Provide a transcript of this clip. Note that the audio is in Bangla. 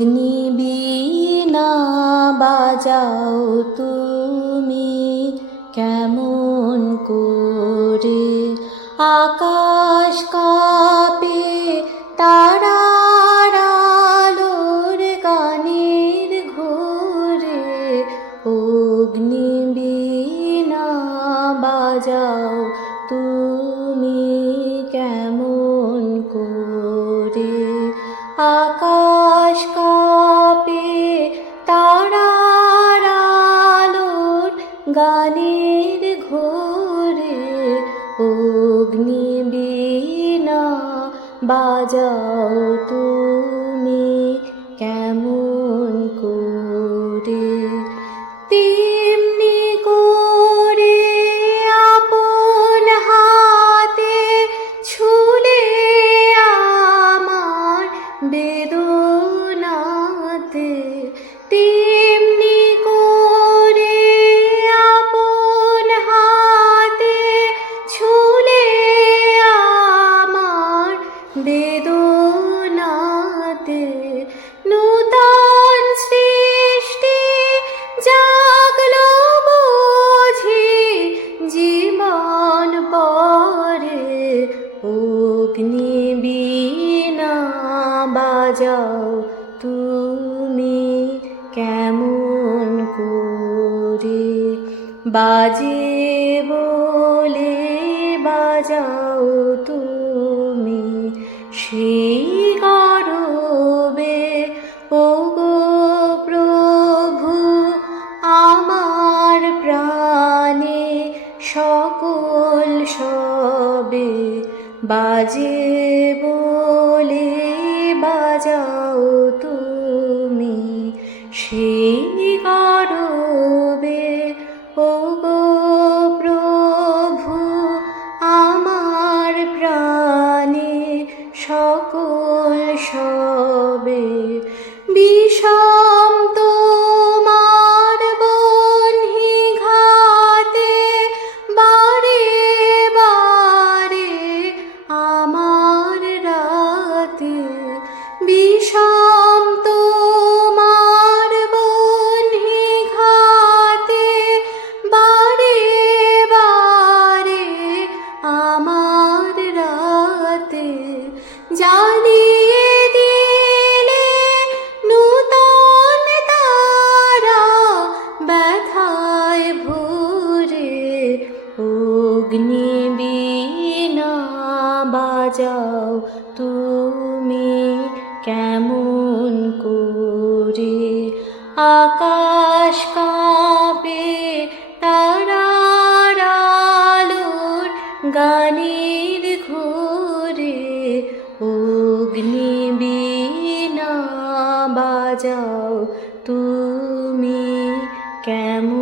অগ্নিবীণা বাজাও তুমি কেমন করে? আকাশ কাঁপে তারার আলোর গানের ঘোরে। অগ্নিবীণা বাজাও তুমি আকাশ কাপে তারার আলোর গানের ঘোরে অগ্নিবীণা বাজাও তুমি। তেমনি করে আপন হাতে ছুলে আমার বেদনাতে নূতন সৃষ্টি জাগলো বুঝি জীবন পরে অগ্নিবীণা বাজাও বাজে বলে বাজাও তুমি সেই গরবে। ও গো প্রভু, আমার প্রাণে সকল সবে বাজে বলে বাজাও তুমি সেই সবে অগ্নিবীণা বাজাও তুমি কেমন করে? আকাশ কাঁপে তারার গানের ঘোরে। অগ্নিবীণা বাজাও তুমি কেমন